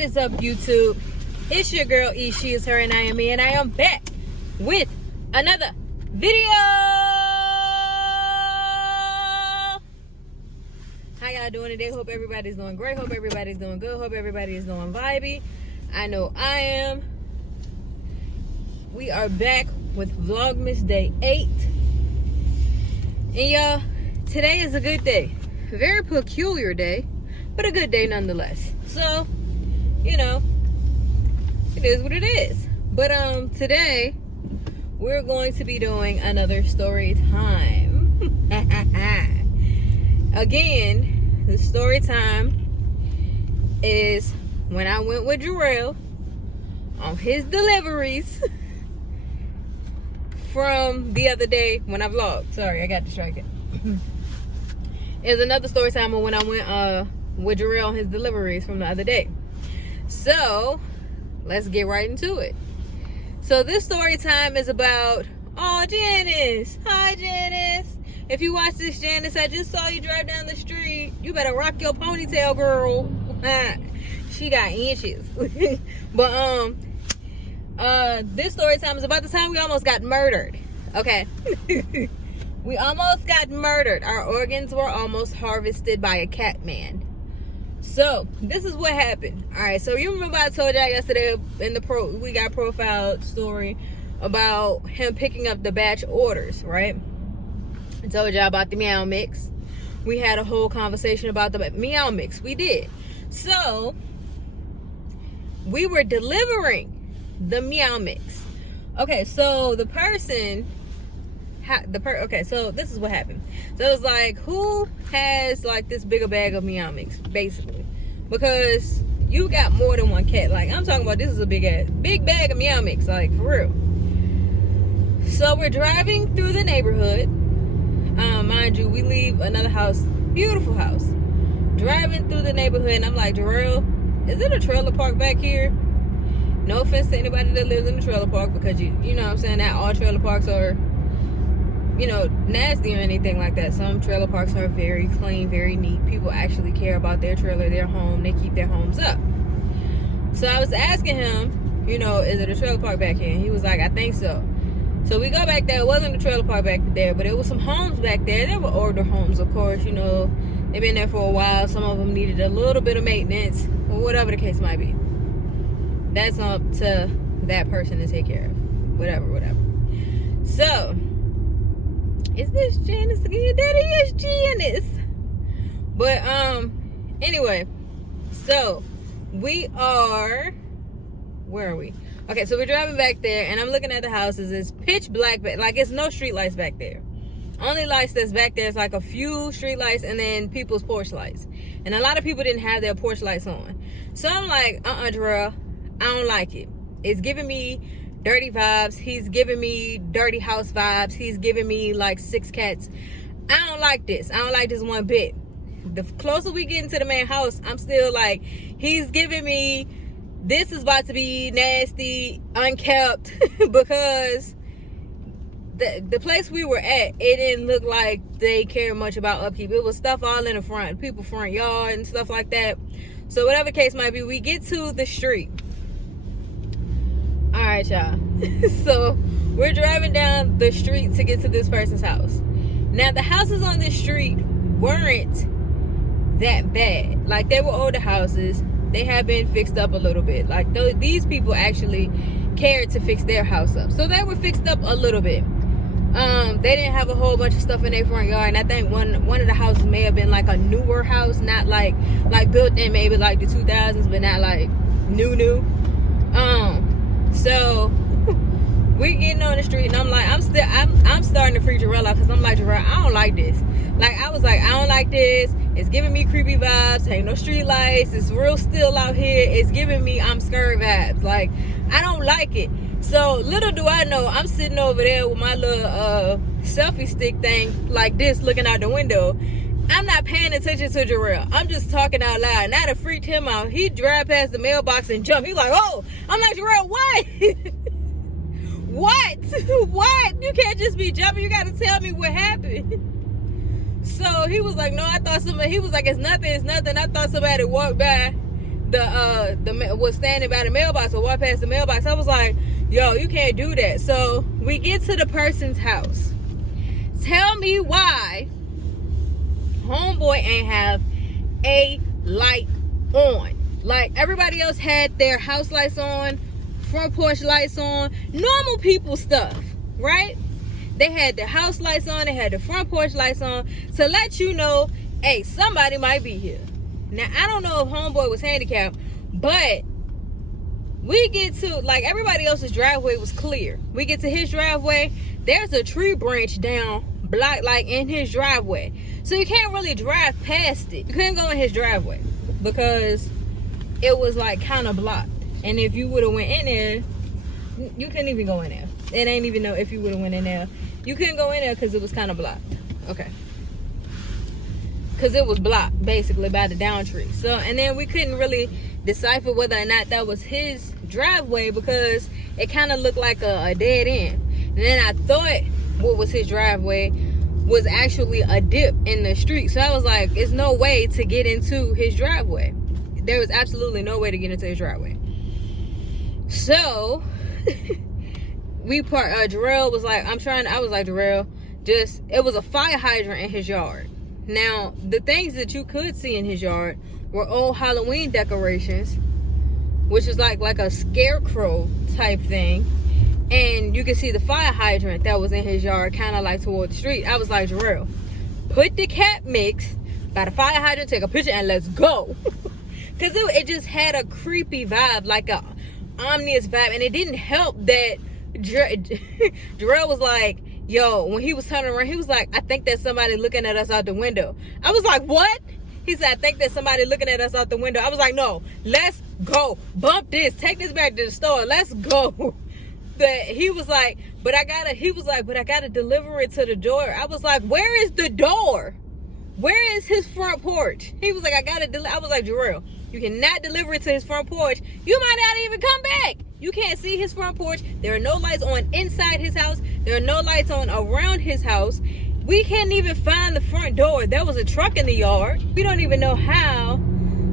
What is up, YouTube? It's your girl E, she is her, and I am me, and I am back with another video. How y'all doing today? Hope everybody's doing great. Hope everybody's doing good. Hope everybody is doing vibey. I know I am. We are back with Vlogmas Day 8. And y'all, today is a good day. A very peculiar day, but a good day nonetheless. So, you know, it is what it is. But today we're going to be doing another story time. Again, the story time is when I went with Jarrell on his deliveries from the other day when I vlogged. Sorry, I got distracted. It's another story time of when I went with Jarrell on his deliveries from the other day. So let's get right into it. So this story time is about, oh, Janice. Hi, Janice. If you watch this, Janice, I just saw you drive down the street. You better rock your ponytail, girl. She got inches. But this story time is about the time we almost got murdered. Okay. We almost got murdered. Our organs were almost harvested by a cat man. So this is what happened. All right, so you remember I told y'all yesterday in the we got profile story about him picking up the batch orders, right? I told y'all about the meow mix. We had a whole conversation about the meow mix. We did. So we were delivering the meow mix. Okay, so the person okay, so this is what happened. So it was like, who has like this bigger bag of meow mix, basically, because you got more than one cat. Like, I'm talking about, this is a big bag of meow mix, like, for real. So we're driving through the neighborhood. Mind you, we leave another house, beautiful house, driving through the neighborhood, and I'm like, Jarrell, is it a trailer park back here? No offense to anybody that lives in the trailer park, because you know what I'm saying, that all trailer parks are, you know, nasty or anything like that. Some trailer parks are very clean, very neat. People actually care about their trailer, their home. They keep their homes up. So I was asking him, you know, is it a trailer park back here? And he was like, I think so. So we go back there. It wasn't a trailer park back there, but it was some homes back there. They were older homes, of course. You know, they've been there for a while. Some of them needed a little bit of maintenance, or whatever the case might be. That's up to that person to take care of. Whatever. So, is this Janice again? That is Janice. But anyway, so we are, where are we? Okay, so we're driving back there, and I'm looking at the houses. It's pitch black, like it's no street lights back there. Only lights that's back there is like a few street lights and then people's porch lights. And a lot of people didn't have their porch lights on. So I'm like, Jarrell, I don't like it. It's giving me dirty vibes. He's giving me dirty house vibes. He's giving me like 6 cats. I don't like this. I don't like this one bit. The closer we get into the main house, I'm still like, he's giving me, this is about to be nasty, unkept, because the place we were at, it didn't look like they cared much about upkeep. It was stuff all in the front, people's front yard and stuff like that. So whatever the case might be, we get to the street. All right, y'all. So we're driving down the street to get to this person's house. Now, the houses on this street weren't that bad. Like, they were older houses. They have been fixed up a little bit. Like, these people actually cared to fix their house up. So they were fixed up a little bit. They didn't have a whole bunch of stuff in their front yard. And I think one of the houses may have been like a newer house, not like built in maybe like the 2000s, but not like new. So we getting on the street, and I'm like, I'm starting to freak Jarrell out, because I'm like, Jarrell, I don't like this. Like, I was like, I don't like this. It's giving me creepy vibes. Ain't no street lights. It's real still out here. It's giving me I'm scared vibes. Like, I don't like it. So little do I know, I'm sitting over there with my little selfie stick thing like this, looking out the window. I'm not paying attention to Jarrell. I'm just talking out loud. And that freaked him out. He drive past the mailbox and jump. He's like, oh. I'm like, Jarrell, what? What? You can't just be jumping. You got to tell me what happened. So he was like, no, I thought somebody, he was like, it's nothing. I thought somebody walked by was standing by the mailbox or walked past the mailbox. I was like, yo, you can't do that. So we get to the person's house. Tell me why homeboy ain't have a light on. Like everybody else had their house lights on, front porch lights on, normal people stuff, right? They had the house lights on, they had the front porch lights on to let you know, hey, somebody might be here. Now, I don't know if homeboy was handicapped, but we get to, like, everybody else's driveway was clear. We get to his driveway, there's a tree branch down, blocked, like, in his driveway. So you can't really drive past it. You couldn't go in his driveway because it was, like, kind of blocked. And if you would have went in there, you couldn't even go in there. It ain't even know if you would have went in there. You couldn't go in there because it was kind of blocked. Okay. Because it was blocked, basically, by the down tree. So, and then we couldn't really decipher whether or not that was his driveway because it kind of looked like a dead end. And then I thought what was his driveway was actually a dip in the street. So I was like, there's no way to get into his driveway. There was absolutely no way to get into his driveway. So Jarrell was like, I was like, Jarrell, it was a fire hydrant in his yard. Now, the things that you could see in his yard were old Halloween decorations, which is like a scarecrow type thing. And you could see the fire hydrant that was in his yard, kind of like toward the street. I was like, Jarrell, put the cat mix by the fire hydrant, take a picture, and let's go. Because it just had a creepy vibe, like a ominous vibe. And it didn't help that Jarrell was like, yo, when he was turning around, he was like, I think there's somebody looking at us out the window. I was like, what? He said, I think there's somebody looking at us out the window. I was like, no, let's go. Bump this. Take this back to the store. Let's go. But he was like, but I gotta deliver it to the door. I was like, where is the door? Where is his front porch? He was like, I was like, Jarrell, you cannot deliver it to his front porch. You might not even come back. You can't see his front porch. There are no lights on inside his house. There are no lights on around his house. We can't even find the front door. There was a truck in the yard. We don't even know how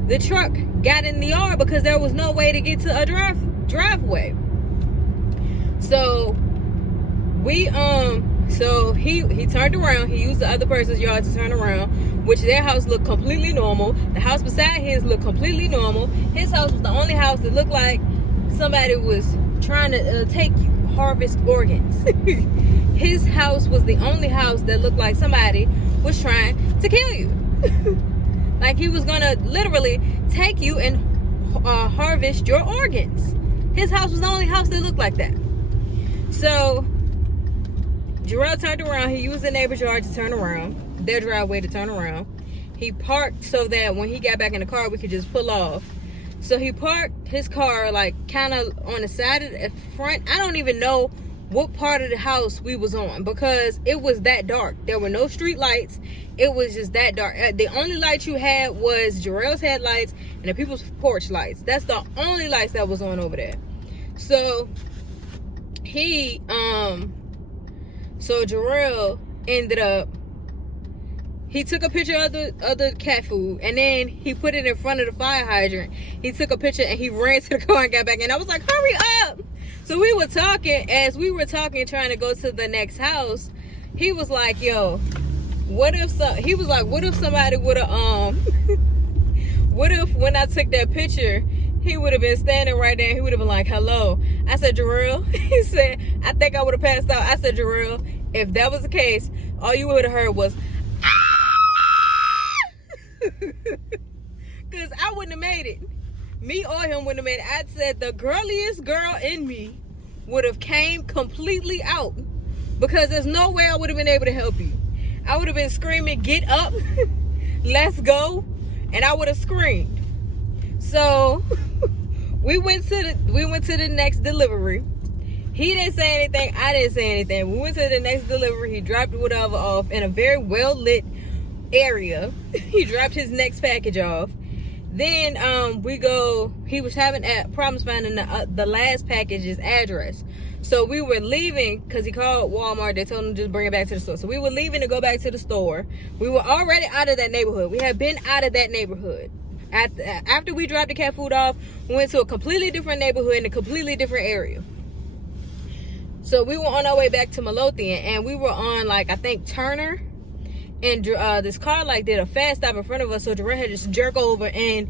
the truck got in the yard because there was no way to get to a driveway. So he turned around. He used the other person's yard to turn around, which their house looked completely normal. The house beside his looked completely normal. His house was the only house that looked like somebody was trying to harvest organs. His house was the only house that looked like somebody was trying to kill you. Like he was gonna literally take you and harvest your organs. His house was the only house that looked like that. So Jarrell turned around. He used the neighbor's yard to turn around, their driveway to turn around. He parked so that when he got back in the car, we could just pull off. So he parked his car like kind of on the side of the front. I don't even know what part of the house we was on because it was that dark. There were no street lights. It was just that dark. The only light you had was Jarrell's headlights and the people's porch lights. That's the only lights that was on over there. So Jarrell ended up, he took a picture of the cat food and then he put it in front of the fire hydrant. He took a picture and he ran to the car and got back in. I was like, hurry up. So we were talking, as we were talking, trying to go to the next house. He was like, yo, what if somebody would have, what if when I took that picture, he would have been standing right there and he would have been like, hello. I said, Jarrell. He said, I think I would have passed out. I said, Jarrell, if that was the case, all you would have heard was, because I wouldn't have made it. Me or him wouldn't have made it. I said the girliest girl in me would have came completely out because there's no way I would have been able to help you. I would have been screaming, get up, let's go, and I would have screamed. So we went to the next delivery. He didn't say anything. I didn't say anything. We went to the next delivery. He dropped whatever off in a very well lit area. He dropped his next package off. Then he was having problems finding the last package's address. So we were leaving because he called Walmart. They told him to just bring it back to the store. So we were leaving to go back to the store. We were already out of that neighborhood. We had been out of that neighborhood. After we dropped the cat food off, we went to a completely different neighborhood in a completely different area. So we were on our way back to Midlothian, and we were on, like, I think Turner, and this car like did a fast stop in front of us, so Jarrell had just jerk over and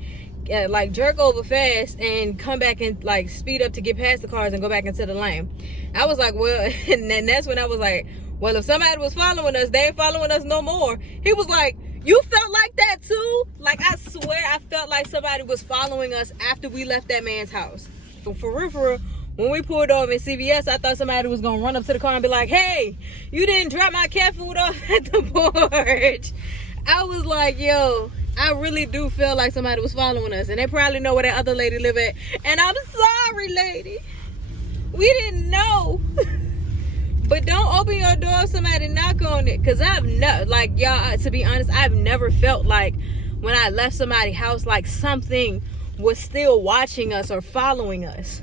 like jerk over fast and come back and like speed up to get past the cars and go back into the lane. I was like, well, and then that's when I was like, well, if somebody was following us, they ain't following us no more. He was like, you felt like that too? Like, I swear I felt like somebody was following us after we left that man's house. So for real, when we pulled over in CVS, I thought somebody was gonna run up to the car and be like, hey, you didn't drop my cat food off at the porch. I was like, yo, I really do feel like somebody was following us, and they probably know where that other lady live at. And I'm sorry, lady, we didn't know. But don't open your door if somebody knock on it, because I've never, like, y'all, to be honest, I've never felt like when I left somebody's house like something was still watching us or following us.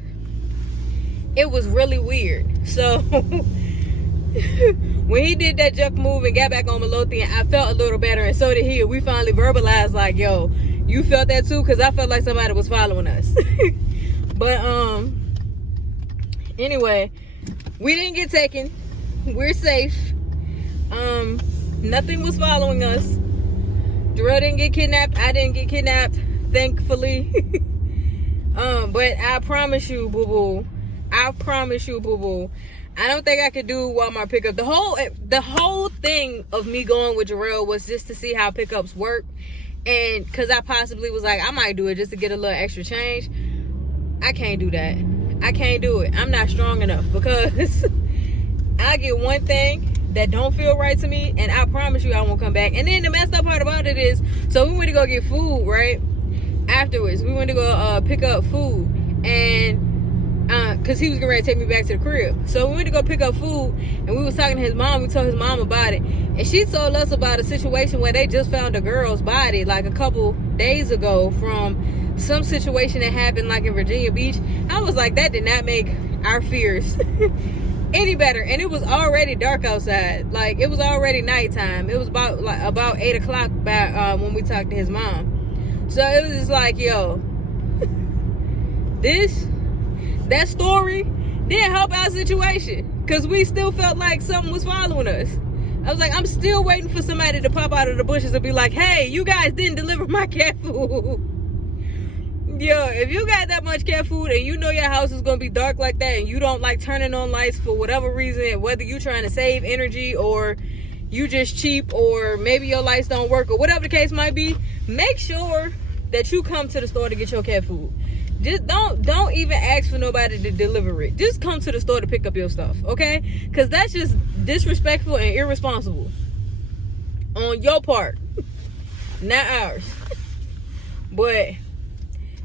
It was really weird. So when he did that jump move and got back on Midlothian, I felt a little better, and so did he. We finally verbalized like, yo, you felt that too? Because I felt like somebody was following us. But anyway, we didn't get taken. We're safe. Nothing was following us. Jarrell didn't get kidnapped. I didn't get kidnapped, thankfully. But I promise you, boo-boo, I don't think I could do Walmart pickup. The whole thing of me going with Jarrell was just to see how pickups work, and because I possibly was like, I might do it just to get a little extra change. I can't do that. I can't do it. I'm not strong enough, because I get one thing that don't feel right to me, and I promise you I won't come back. And then the messed up part about it is, so we went to go get food, right? Afterwards, we went to go pick up food, and because he was getting ready to take me back to the crib. So we went to go pick up food, and we was talking to his mom. We told his mom about it, and she told us about a situation where they just found a girl's body like a couple days ago from some situation that happened like in Virginia Beach. I was like, that did not make our fears any better. And it was already dark outside. Like, it was already nighttime. It was about 8 o'clock by when we talked to his mom. So it was just like, yo, that story didn't help our situation, because we still felt like something was following us. I was like, I'm still waiting for somebody to pop out of the bushes and be like, hey, you guys didn't deliver my cat food. Yo, if you got that much cat food and you know your house is gonna be dark like that, and you don't like turning on lights for whatever reason, whether you're trying to save energy or you just cheap, or maybe your lights don't work, or whatever the case might be, make sure that you come to the store to get your cat food. Just don't even ask for nobody to deliver it. Just come to the store to pick up your stuff, okay? Because that's just disrespectful and irresponsible on your part, not ours. But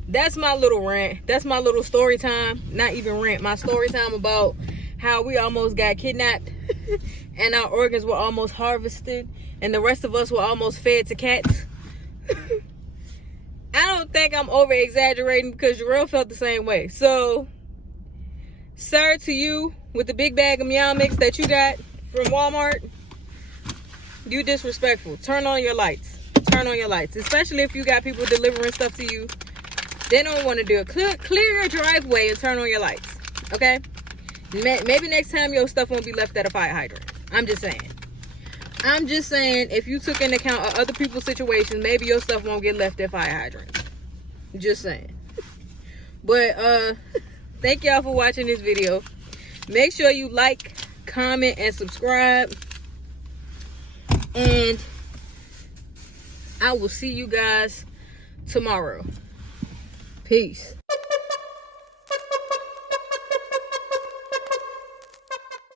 that's my little rant. That's my little story time. Not even rant, my story time about how we almost got kidnapped and our organs were almost harvested, and the rest of us were almost fed to cats. I don't think I'm over exaggerating, because Jarrell felt the same way. So, sir, to you with the big bag of meow mix that you got from Walmart, you disrespectful. Turn on your lights. Turn on your lights. Especially if you got people delivering stuff to you. They don't want to do it. Clear your driveway and turn on your lights. Okay? Maybe next time your stuff won't be left at a fire hydrant. I'm just saying. If you took into account other people's situations, maybe your stuff won't get left at fire hydrants. Just saying. But thank y'all for watching this video. Make sure you like, comment, and subscribe. And I will see you guys tomorrow. Peace.